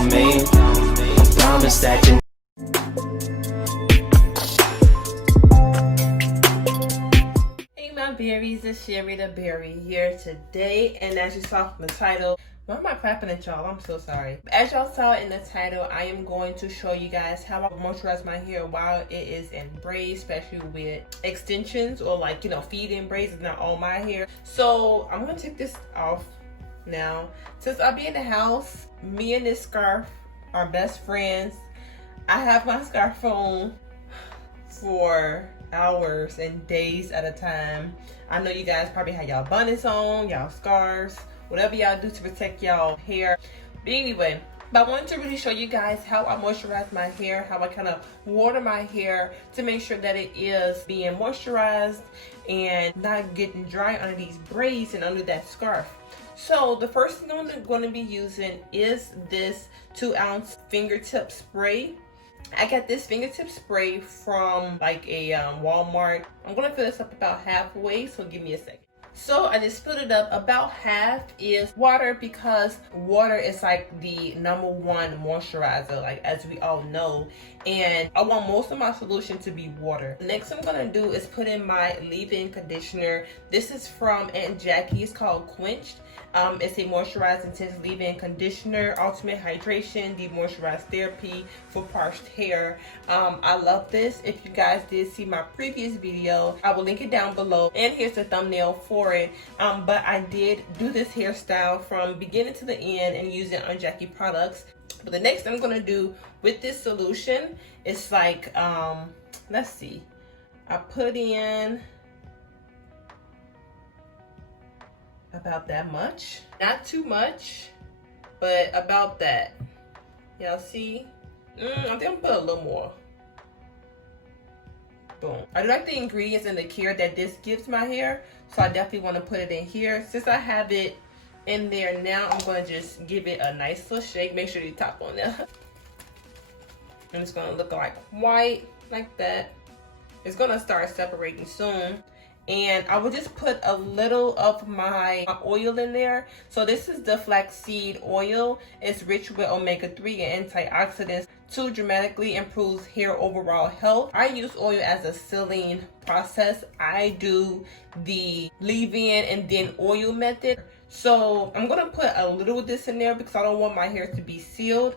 on me. Diamond stacking. Hey my berries, it's Heyyy the Berry here today, and as you saw from the title, why am I clapping at y'all? I'm so sorry. As y'all saw in the title, I am going to show you guys how I moisturize my hair while it is in braids, especially with extensions or like, you know, feed-in braids. It's not all my hair. So I'm gonna take this off now. Since I'll be in the house, me and this scarf are best friends. I have my scarf on for hours and days at a time. I know you guys probably have y'all bonnets on, y'all scarves, whatever y'all do to protect y'all hair. But anyway, I wanted to really show you guys how I moisturize my hair, how I kind of water my hair to make sure that it is being moisturized and not getting dry under these braids and under that scarf. So the first thing I'm going to be using is this 2-ounce fingertip spray. I got this fingertip spray from like a Walmart. I'm gonna fill this up about halfway, so give me a second. So I just filled it up. About half is water, because water is like the #1 moisturizer, like as we all know, and I want most of my solution to be water. Next I'm gonna do is put in my leave-in conditioner. This is from Aunt Jackie. It's called Quenched. It's a moisturized intense leave-in conditioner, ultimate hydration, demoisturized therapy for parched hair. I love this. If you guys did see my previous video, I will link it down below, and here's the thumbnail for it. But I did do this hairstyle from beginning to the end and using Aunt Jackie products. But the next thing I'm gonna do with this solution is like, let's see, I put in about that much, not too much, but about that. Y'all see? I think I'm gonna put a little more. Boom. I like the ingredients and the care that this gives my hair, so I definitely want to put it in here. Since I have it in there now, I'm gonna just give it a nice little shake. Make sure you top on there. And it's gonna look like white, like that. It's gonna start separating soon. And I will just put a little of my oil in there. So this is the flaxseed oil. It's rich with omega-3 and antioxidants to dramatically improve hair overall health. I use oil as a sealing process. I do the leave-in and then oil method. So I'm gonna put a little of this in there because I don't want my hair to be sealed,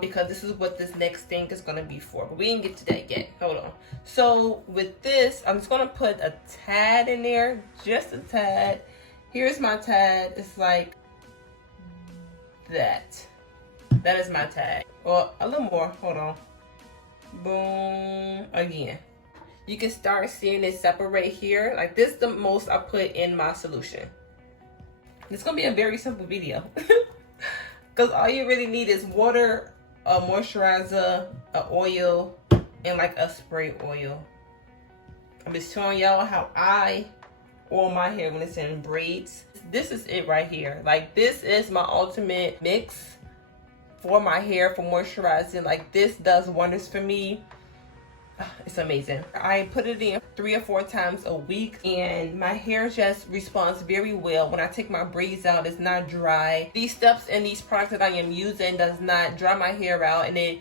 because this is what this next thing is gonna be for. But we didn't get to that yet. Hold on. So with this, I'm just gonna put a tad in there, just a tad. Here's my tad. It's like that. That is my tad. Well, a little more. Hold on. Boom. Again. You can start seeing it separate here. Like this, the most I put in my solution. It's gonna be a very simple video because all you really need is water, a moisturizer, a oil, and like a spray oil. I'm just showing y'all how I oil my hair when it's in braids. This is it right here. Like this is my ultimate mix for my hair for moisturizing. Like this does wonders for me. It's amazing. I put it in 3 or 4 times a week, and my hair just responds very well. When I take my braids out, it's not dry. These steps and these products that I am using does not dry my hair out, and it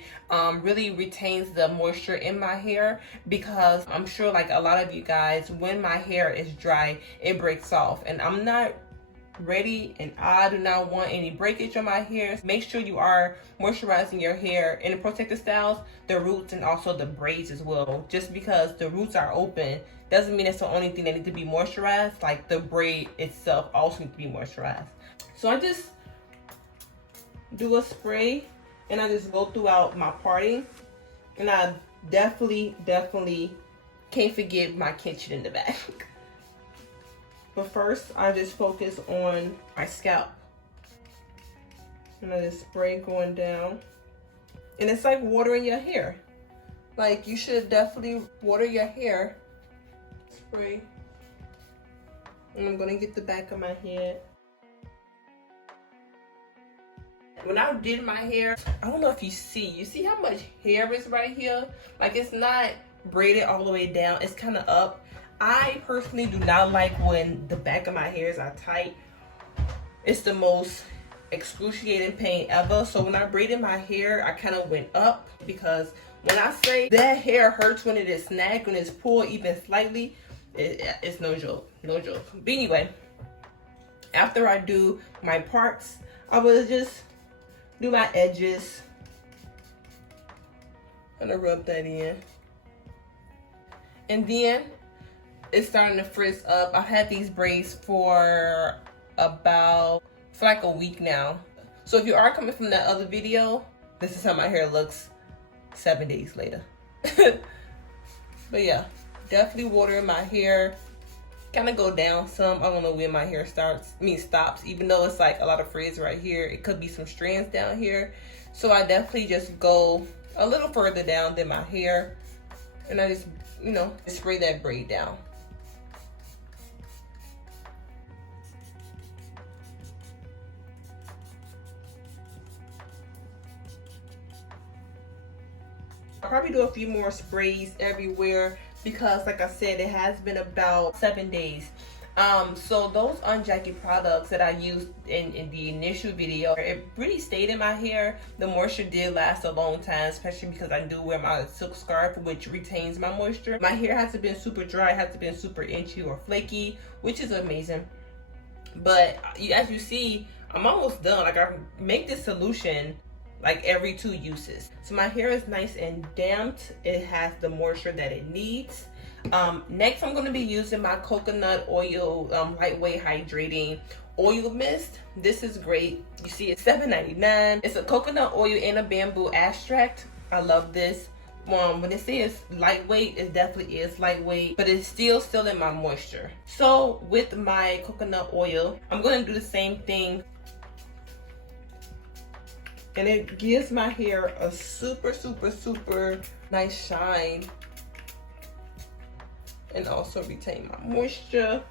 really retains the moisture in my hair, because I'm sure like a lot of you guys, when my hair is dry, it breaks off, and I'm not ready, and I do not want any breakage on my hair. Make sure you are moisturizing your hair in the protective styles, the roots, and also the braids as well. Just because the roots are open doesn't mean it's the only thing that needs to be moisturized. Like the braid itself also needs to be moisturized. So I just do a spray and I just go throughout my parting, and I definitely can't forget my kitchen in the back. But first, I just focus on my scalp. And I just spray going down. And it's like watering your hair. Like, you should definitely water your hair. Spray. And I'm gonna get the back of my head. When I did my hair, I don't know if you see how much hair is right here? Like, it's not braided all the way down. It's kind of up. I personally do not like when the back of my hairs are tight. It's the most excruciating pain ever. So when I braided my hair, I kind of went up, because when I say that hair hurts when it is snagged, when it's pulled even slightly, it's no joke, no joke. But anyway, after I do my parts, I will just do my edges. I'm gonna rub that in. And then it's starting to frizz up. I've had these braids for like a week now. So if you are coming from that other video, this is how my hair looks 7 days later. But yeah, definitely watering my hair. Kind of go down some. I don't know when my hair stops, even though it's like a lot of frizz right here. It could be some strands down here. So I definitely just go a little further down than my hair. And I just, you know, spray that braid down. I'll probably do a few more sprays everywhere, because like I said, it has been about 7 days. So those unjacky products that I used in the initial video, it really stayed in my hair. The moisture did last a long time, especially because I do wear my silk scarf, which retains my moisture. My hair hasn't been super dry, it hasn't been super itchy or flaky, which is amazing. But as you see, I'm almost done. Like, I make this solution like every 2 uses. So my hair is nice and damped. It has the moisture that it needs. Next, I'm going to be using my coconut oil lightweight hydrating oil mist. This is great. You see, it's $7.99. It's a coconut oil and a bamboo extract. I love this. When it says lightweight, it definitely is lightweight, but it's still in my moisture. So with my coconut oil, I'm going to do the same thing. And it gives my hair a super nice shine. And also retain my moisture.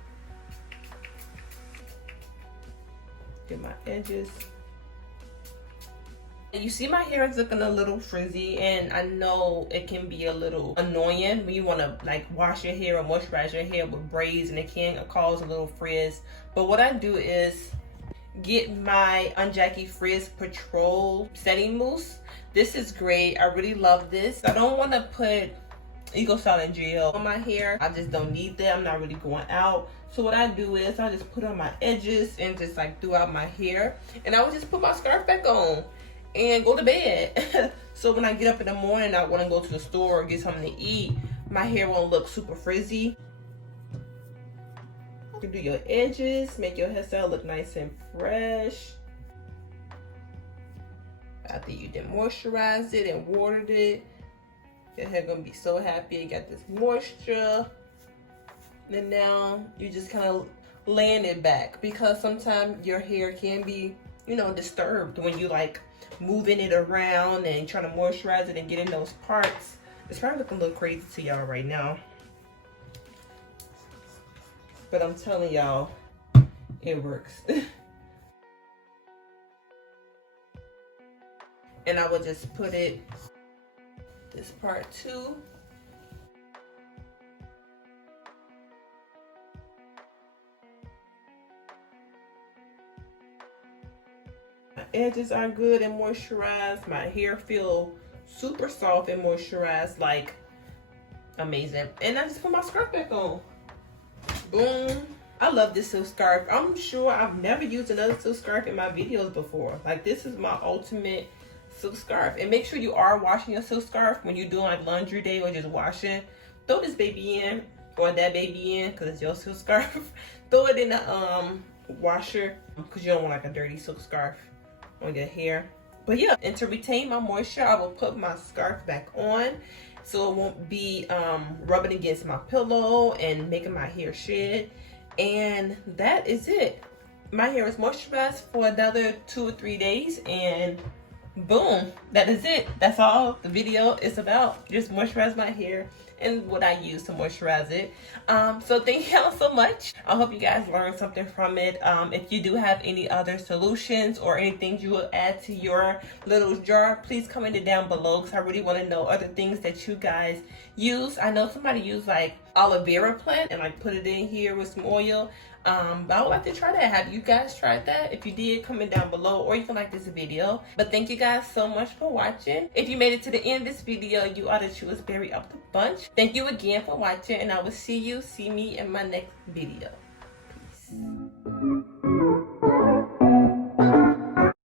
Get my edges. You see my hair is looking a little frizzy, and I know it can be a little annoying when you want to like wash your hair or moisturize your hair with braids, and it can cause a little frizz. But what I do is get my Unjacky Frizz Patrol setting mousse. This is great. I really love this. I don't want to put Eco Solid gel on my hair. I just don't need that. I'm not really going out. So what I do is I just put on my edges and just like throughout my hair, and I would just put my scarf back on and go to bed. So when I get up in the morning, I want to go to the store or get something to eat, my hair won't look super frizzy. You can do your edges, make your hairstyle look nice and fresh. After you did moisturized it and watered it, your hair gonna be so happy it got this moisture. And now you just kind of laying it back, because sometimes your hair can be, you know, disturbed when you like moving it around and trying to moisturize it and get in those parts. It's probably looking a little crazy to y'all right now, but I'm telling y'all, it works. And I will just put it this part too. My edges are good and moisturized. My hair feel super soft and moisturized, like amazing. And I just put my scarf back on. Boom. I love this silk scarf. I'm sure I've never used another silk scarf in my videos before. Like, this is my ultimate silk scarf. And make sure you are washing your silk scarf when you're doing like laundry day or just washing. Throw this baby in, or that baby in, because it's your silk scarf. Throw it in the washer, because you don't want like a dirty silk scarf on your hair. But yeah, and to retain my moisture, I will put my scarf back on so it won't be rubbing against my pillow and making my hair shed. And that is it. My hair is moisturized for another 2 or 3 days, and boom, that is it. That's all the video is about. Just moisturize my hair and what I use to moisturize it. So thank y'all so much. I hope you guys learned something from it. If you do have any other solutions or anything you will add to your little jar, please comment it down below, because I really want to know other things that you guys use. I know somebody used like aloe vera plant and like put it in here with some oil. But I would like to try that. Have you guys tried that? If you did, comment down below, or you can like this video. But thank you guys so much for watching. If you made it to the end of this video, you are the truest berry of the bunch. Thank you again for watching, and I will see me in my next video.